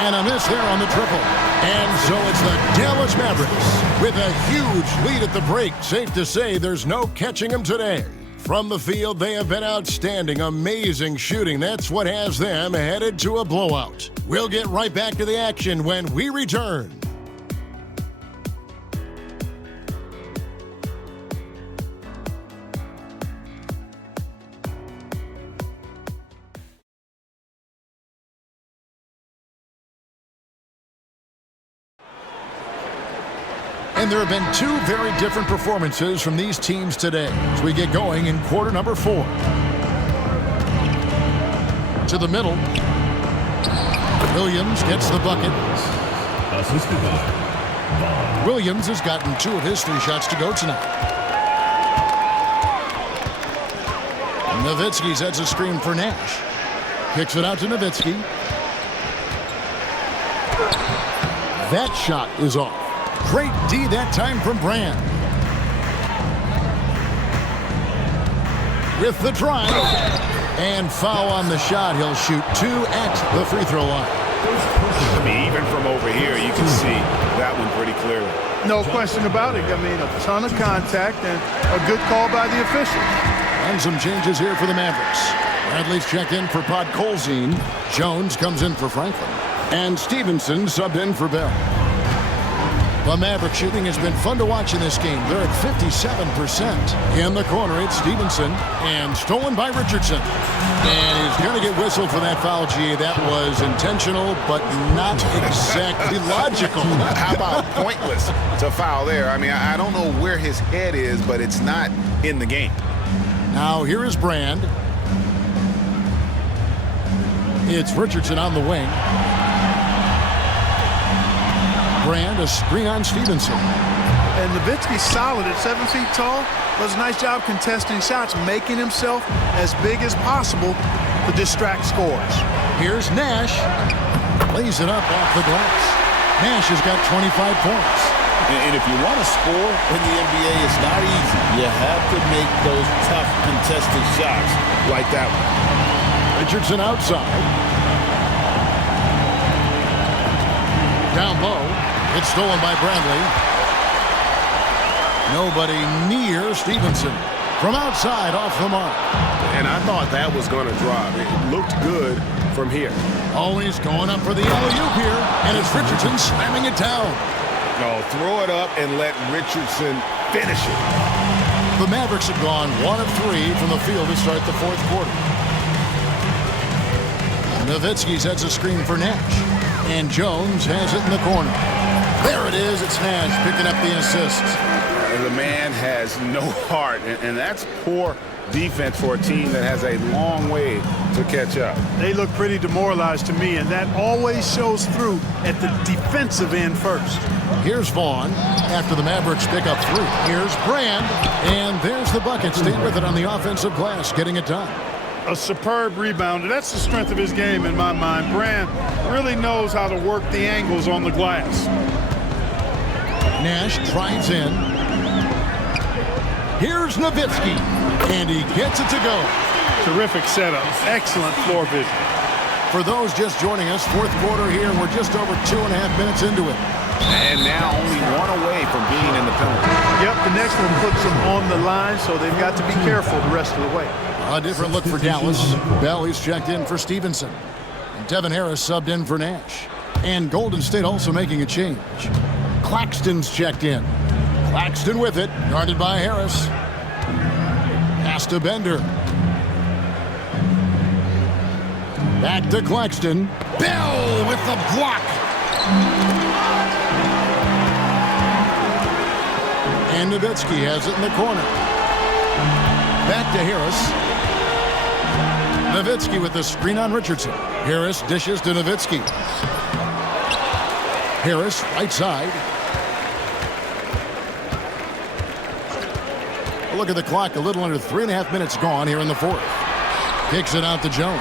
And a miss there on the triple. And so it's the Dallas Mavericks with a huge lead at the break. Safe to say there's no catching them today. From the field, they have been outstanding, amazing shooting. That's what has them headed to a blowout. We'll get right back to the action when we return. And there have been two very different performances from these teams today as we get going in quarter number 4. To the middle. Williams gets the bucket. Williams has gotten 2 of his 3 shots to go tonight. Nowitzki sets a screen for Nash. Kicks it out to Nowitzki. That shot is off. Great D that time from Brand. With the drive. And foul on the shot. He'll shoot 2 at the free throw line. I mean, even from over here, you can see that one pretty clearly. No question about it. I mean, a ton of contact and a good call by the official. And some changes here for the Mavericks. Bradley's checked in for Podkolzin. Jones comes in for Franklin. And Stevenson subbed in for Bell. The Maverick shooting has been fun to watch in this game. They're at 57%. In the corner, it's Stevenson. And stolen by Richardson. And he's going to get whistled for that foul, G. That was intentional, but not exactly logical. How about pointless to foul there? I mean, I don't know where his head is, but it's not in the game. Now, here is Brand. It's Richardson on the wing. Brand, a screen on Stevenson. And Nowitzki's solid at 7 feet tall. Does a nice job contesting shots, making himself as big as possible to distract scores. Here's Nash. Lays it up off the glass. Nash has got 25 points. And if you want to score in the NBA, it's not easy. You have to make those tough contested shots like that one. Richardson outside. Down low. It's stolen by Bradley. Nobody near Stevenson. From outside, off the mark. And I thought that was going to drop. It looked good from here. Always going up for the alley-oop here. And it's Richardson slamming it down. No, throw it up and let Richardson finish it. The Mavericks have gone 1 of 3 from the field to start the 4th quarter. Nowitzki sets a screen for Nash. And Jones has it in the corner. There it is. It's Nash picking up the assist. The man has no heart, and that's poor defense for a team that has a long way to catch up. They look pretty demoralized to me, and that always shows through at the defensive end first. Here's Vaughn after the Mavericks pick up 3. Here's Brand, and there's the bucket. Staying with it on the offensive glass, getting it done. A superb rebounder. That's the strength of his game in my mind. Brand really knows how to work the angles on the glass. Nash drives in. Here's Nowitzki, and he gets it to go. Terrific setup. Excellent floor vision. For those just joining us, 4th quarter here. We're just over 2.5 minutes into it. And now only 1 away from being in the penalty. Yep, the next one puts them on the line, so they've got to be careful the rest of the way. A different look for Dallas. Bell's checked in for Stevenson. And Devin Harris subbed in for Nash. And Golden State also making a change. Claxton's checked in. Claxton with it, guarded by Harris. Pass to Bender. Back to Claxton. Bell with the block. And Nowitzki has it in the corner. Back to Harris. Nowitzki with the screen on Richardson. Harris dishes to Nowitzki. Harris, right side. Look at the clock, a little under 3.5 minutes gone here in the 4th. Kicks it out to Jones.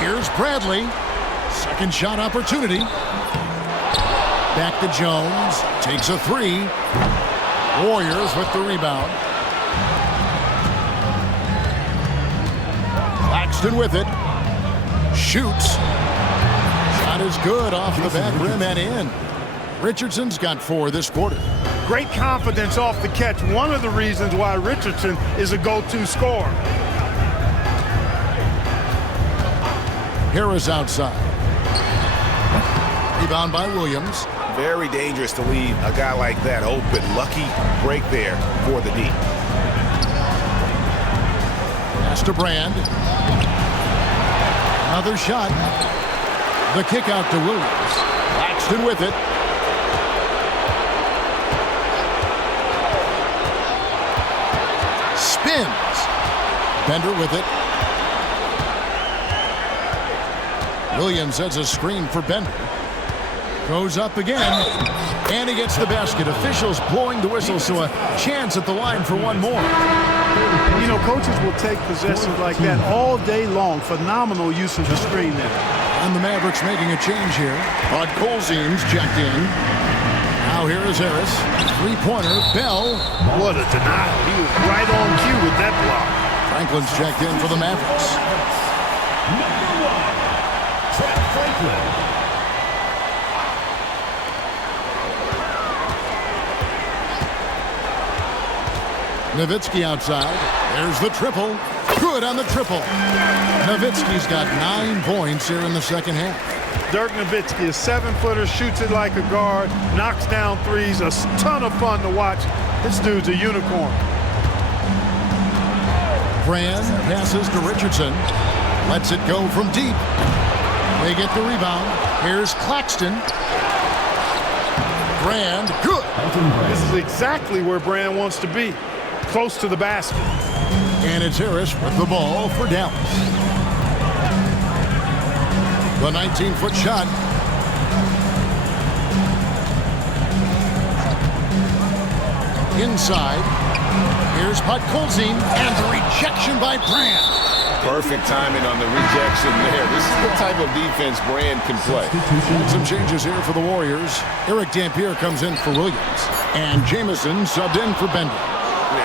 Here's Bradley. Second shot opportunity. Back to Jones. Takes a three. Warriors with the rebound. Claxton with it. Shoots. Shot is good off the back rim and in. Richardson's got 4 this quarter. Great confidence off the catch. One of the reasons why Richardson is a go-to scorer. Harris outside. Rebound by Williams. Very dangerous to leave a guy like that open. Lucky break there for the D. Pass to Brand. Another shot. The kick out to Williams. Claxton with it. Spins. Bender with it. Williams has a screen for Bender. Goes up again. And he gets the basket. Officials blowing the whistle, so a chance at the line for one more. You know, coaches will take possessions like that all day long. Phenomenal use of the screen there. And the Mavericks making a change here. Bud Colzine's checked in. Now here is Harris. Three-pointer. Bell. What a denial. He was right on cue with that block. Franklin's checked in for the Mavericks. Number 1, Trent Franklin. Nowitzki outside. There's the triple. Good on the triple. Nowitzki's got 9 points here in the second half. Dirk Nowitzki, a 7-footer, shoots it like a guard, knocks down threes. A ton of fun to watch. This dude's a unicorn. Brand passes to Richardson. Lets it go from deep. They get the rebound. Here's Claxton. Brand, good. This is exactly where Brand wants to be. Close to the basket. And it's Harris with the ball for Dallas. The 19-foot shot. Inside. Here's Bud Colzine. And the rejection by Brand. Perfect timing on the rejection there. This is the type of defense Brand can play. And some changes here for the Warriors. Eric Dampier comes in for Williams. And Jamison subbed in for Bender.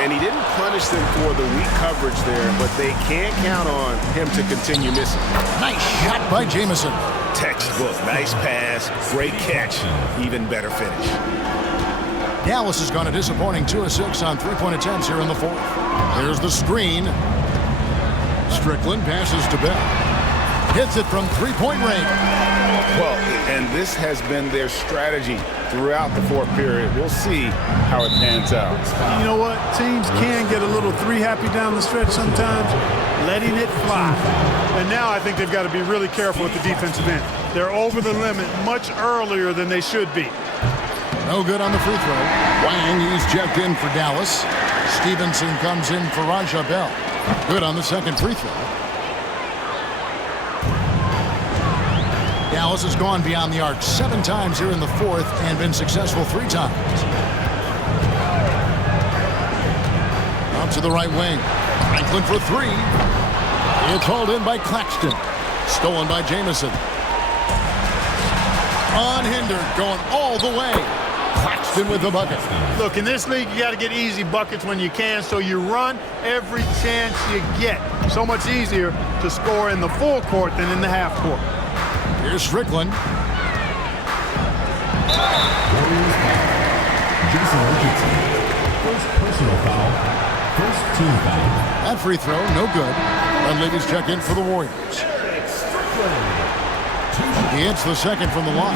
And he didn't punish them for the weak coverage there, but they can't count on him to continue missing. Nice shot by Jamison. Textbook. Nice pass. Great catch. Even better finish. Dallas has gone a disappointing 2 of 6 on three-point attempts here in the fourth. There's the screen. Strickland passes to Bell. Hits it from three-point range. Well, and this has been their strategy throughout the fourth period. We'll see how it pans out. You know what? Teams can get a little three-happy down the stretch sometimes, letting it fly. And now I think they've got to be really careful with the defensive end. They're over the limit much earlier than they should be. No good on the free throw. Wang, he's checked in for Dallas. Stevenson comes in for Raja Bell. Good on the second free throw. Dallas has gone beyond the arc 7 times here in the fourth and been successful 3 times. Up to the right wing. Franklin for 3. It's hauled in by Claxton. Stolen by Jamison. Unhindered, going all the way. Claxton with the bucket. Look, in this league, you got to get easy buckets when you can, so you run every chance you get. So much easier to score in the full court than in the half court. Here's Strickland. Warriors foul. Jason Richardson. First personal foul. First team foul. That free throw, no good. Dunleavy's check in for the Warriors. He hits the second from the line.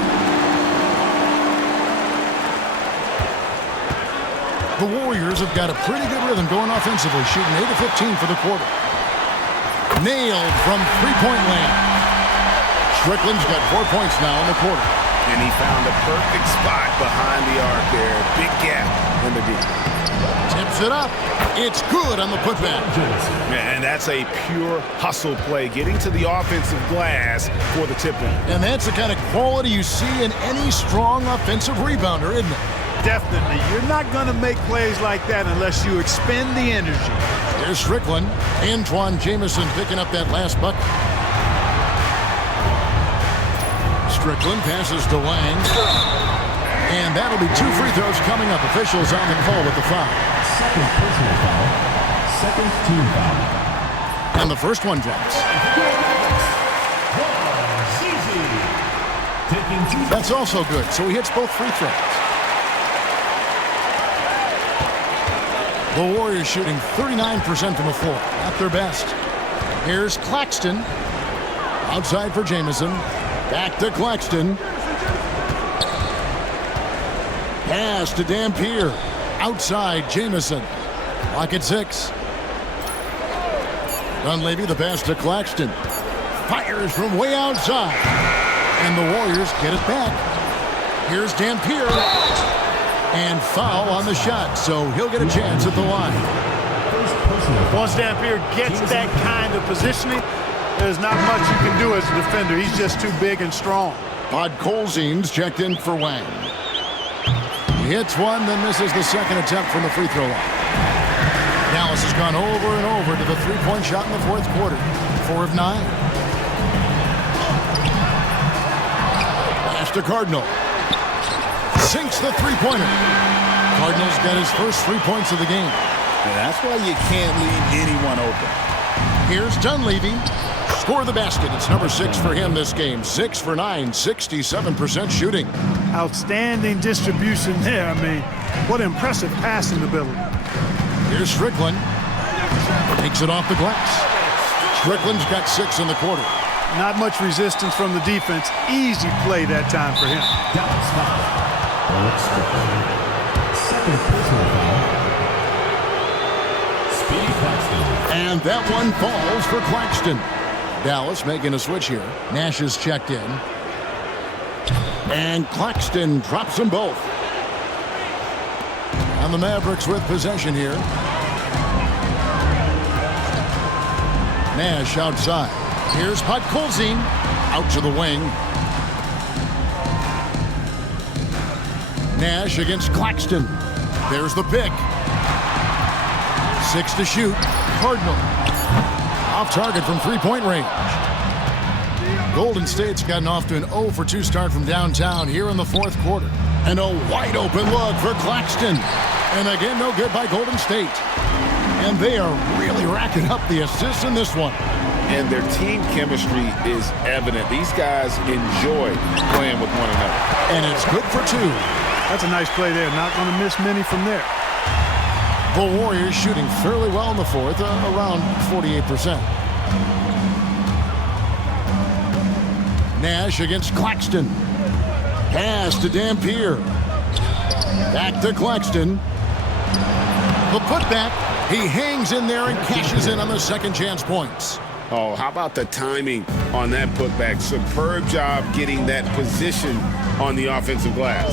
The Warriors have got a pretty good rhythm going offensively, shooting 8 of 15 for the quarter. Nailed from three-point land. Strickland's got 4 points now in the quarter. And he found a perfect spot behind the arc there. Big gap in the deep. Tips it up. It's good on the putback. And that's a pure hustle play, getting to the offensive glass for the tip-in. And that's the kind of quality you see in any strong offensive rebounder, isn't it? Definitely. You're not going to make plays like that unless you expend the energy. Here's Strickland. Antoine Jamison picking up that last bucket. Strickland passes to Wang. And that'll be 2 free throws coming up. Officials on the call with the foul. Second personal foul. Second team foul. And the first one drops. That's also good, so he hits both free throws. The Warriors shooting 39% from the floor, at their best. Here's Claxton. Outside for Jamison. Back to Claxton. Pass to Dampier. Outside, Jamison. Clock at 6. Dunleavy, the pass to Claxton. Fires from way outside. And the Warriors get it back. Here's Dampier. And foul on the shot, so he'll get a chance at the line. Once Dampier gets that kind of positioning, there's not much you can do as a defender. He's just too big and strong. Podkolzin's checked in for Wang. He hits one, then misses the second attempt from the free throw line. Dallas has gone over and over to the three-point shot in the fourth quarter. 4 of 9. Pass to Cardinal. Sinks the three-pointer. Cardinal's got his first 3 points of the game. And that's why you can't leave anyone open. Here's Dunleavy. Score the basket. It's number 6 for him this game. 6 for 9, 67% shooting. Outstanding distribution there. I mean, what impressive passing ability. Here's Strickland. Takes it off the glass. Strickland's got 6 in the quarter. Not much resistance from the defense. Easy play that time for him. Dallas foul. Alex Strickland. Second personal foul. Speedy Claxton. And that one falls for Claxton. Dallas making a switch here. Nash is checked in. And Claxton drops them both. And the Mavericks with possession here. Nash outside. Here's Podkolzin. Out to the wing. Nash against Claxton. There's the pick. 6 to shoot. Cardinal. Off target from three-point range. Golden State's gotten off to an 0 for 2 start from downtown here in the fourth quarter. And a wide open look for Claxton. And again, no good by Golden State. And they are really racking up the assists in this one. And their team chemistry is evident. These guys enjoy playing with one another. And it's good for 2. That's a nice play there. Not going to miss many from there. The Warriors shooting fairly well in the fourth, around 48%. Nash against Claxton. Pass to Dampier. Back to Claxton. The putback. He hangs in there and cashes in on the second chance points. Oh, how about the timing on that putback? Superb job getting that position on the offensive glass.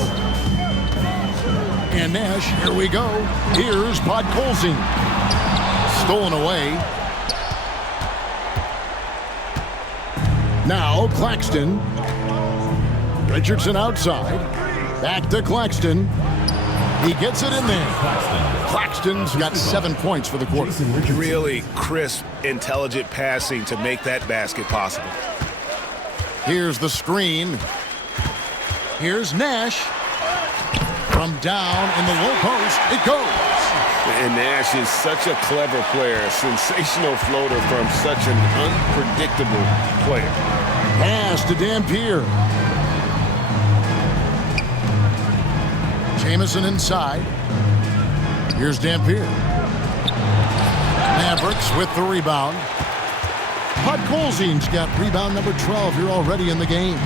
And Nash, here we go. Here's Podkolzin. Stolen away. Now Claxton. Richardson outside. Back to Claxton. He gets it in there. Claxton's got 7 points for the quarter. Really crisp, intelligent passing to make that basket possible. Here's the screen. Here's Nash. From down in the low post, it goes. And Nash is such a clever player, a sensational floater from such an unpredictable player. Pass to Dampier. Jamison inside. Here's Dampier. Mavericks with the rebound. Podkolzin's got rebound number 12 here already in the game.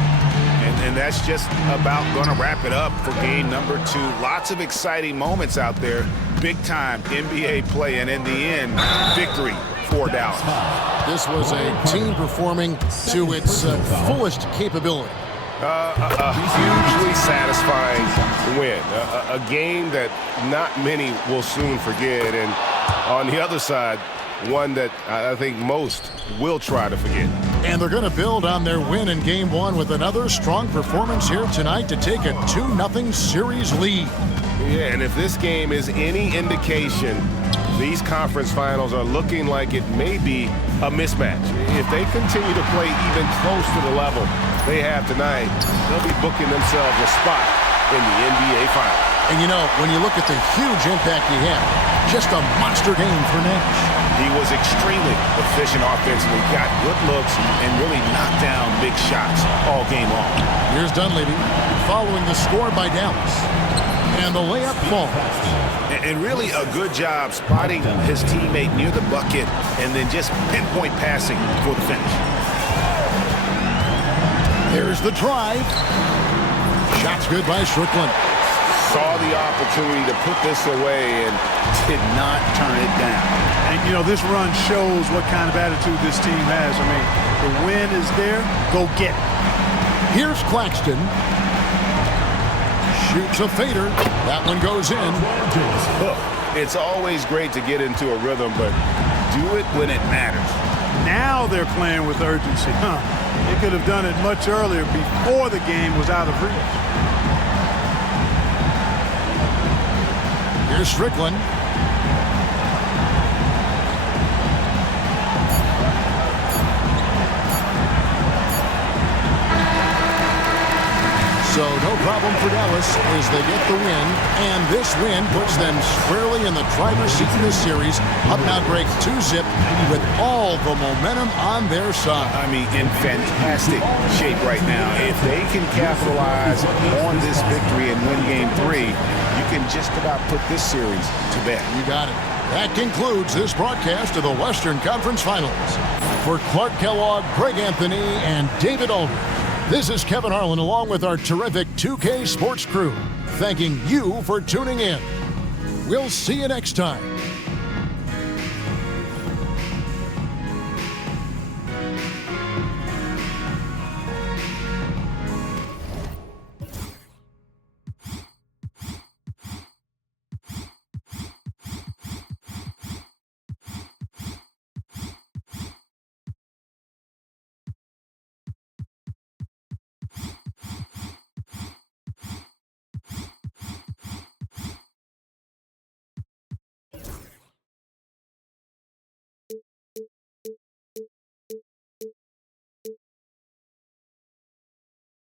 And that's just about going to wrap it up for game number 2. Lots of exciting moments out there. Big-time NBA play, and in the end, victory for Dallas. This was a team performing to its fullest capability. A hugely satisfying win. A game that not many will soon forget. And on the other side, one that I think most will try to forget. And they're going to build on their win in Game 1 with another strong performance here tonight to take a 2-0 series lead. Yeah, and if this game is any indication, these conference finals are looking like it may be a mismatch. If they continue to play even close to the level they have tonight, they'll be booking themselves a spot in the NBA Finals. And you know, when you look at the huge impact he had, just a monster game for Nash. He was extremely efficient offensively, got good looks, and really knocked down big shots all game long. Here's Dunleavy following the score by Dallas. And the layup falls. And really a good job spotting his teammate near the bucket and then just pinpoint passing for the finish. There's the drive. Shots good by Strickland. Saw the opportunity to put this away and did not turn it down. And, you know, this run shows what kind of attitude this team has. I mean, the win is there. Go get it. Here's Claxton. Shoots a fader. That one goes in. It's always great to get into a rhythm, but do it when it matters. Now they're playing with urgency. They could have done it much earlier before the game was out of reach. Here's Strickland. So no problem for Dallas as they get the win, and this win puts them squarely in the driver's seat in this series. Up now, Greg, 2-zip with all the momentum on their side. I mean, in fantastic shape right now. If they can capitalize on this victory and win Game 3, you can just about put this series to bed. You got it. That concludes this broadcast of the Western Conference Finals. For Clark Kellogg, Greg Anthony, and David Aldridge, this is Kevin Harlan along with our terrific 2K Sports crew, thanking you for tuning in. We'll see you next time